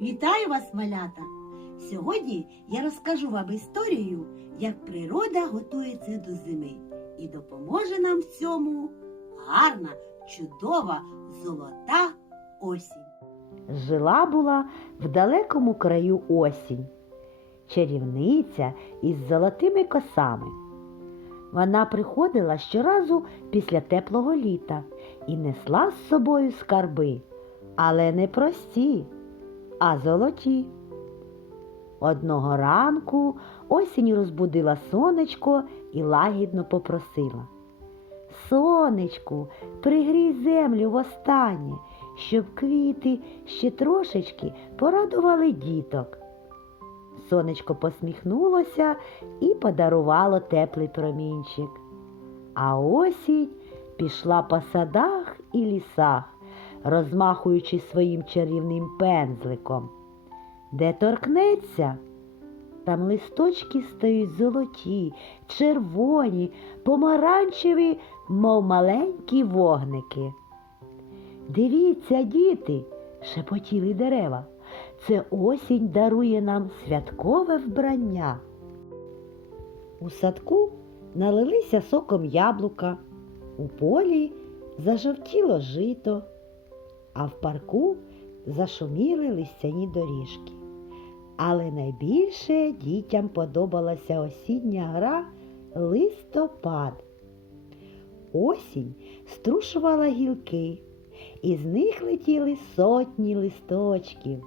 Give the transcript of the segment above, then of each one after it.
Вітаю вас, малята! Сьогодні я розкажу вам історію, як природа готується до зими і допоможе нам в цьому гарна, чудова, золота осінь. Жила була в далекому краю осінь, чарівниця із золотими косами. Вона приходила щоразу після теплого літа і несла з собою скарби, але не прості а золоті. Одного ранку осінь розбудила сонечко і лагідно попросила. Сонечку, пригрій землю востаннє, щоб квіти ще трошечки порадували діток. Сонечко посміхнулося і подарувало теплий промінчик. А осінь пішла по садах і лісах розмахуючи своїм чарівним пензликом. Де торкнеться, там листочки стають золоті, червоні, помаранчеві, мов маленькі вогники. Дивіться, діти, шепотіли дерева. Це осінь дарує нам святкове вбрання. У садку налилися соком яблука, у полі зажовтіло жито а в парку зашуміли листяні доріжки. Але найбільше дітям подобалася осіння гра листопад. Осінь струшувала гілки, і з них летіли сотні листочків.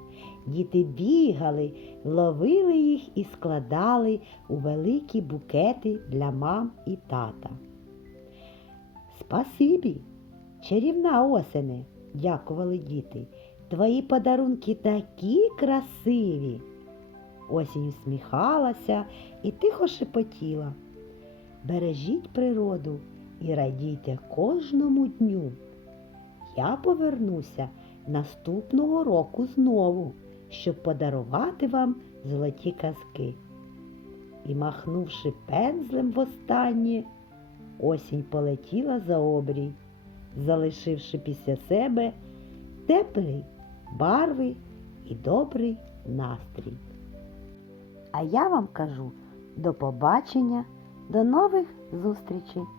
Діти бігали, ловили їх і складали у великі букети для мам і тата. Спасибі, чарівна осени дякували діти. Твої подарунки такі красиві. Осінь усміхалася і тихо шепотіла. Бережіть природу і радійте кожному дню. Я повернуся наступного року знову, щоб подарувати вам золоті казки. І, махнувши пензлем востаннє, осінь полетіла за обрій залишивши після себе теплий, барви і добрий настрій. А я вам кажу до побачення, до нових зустрічей!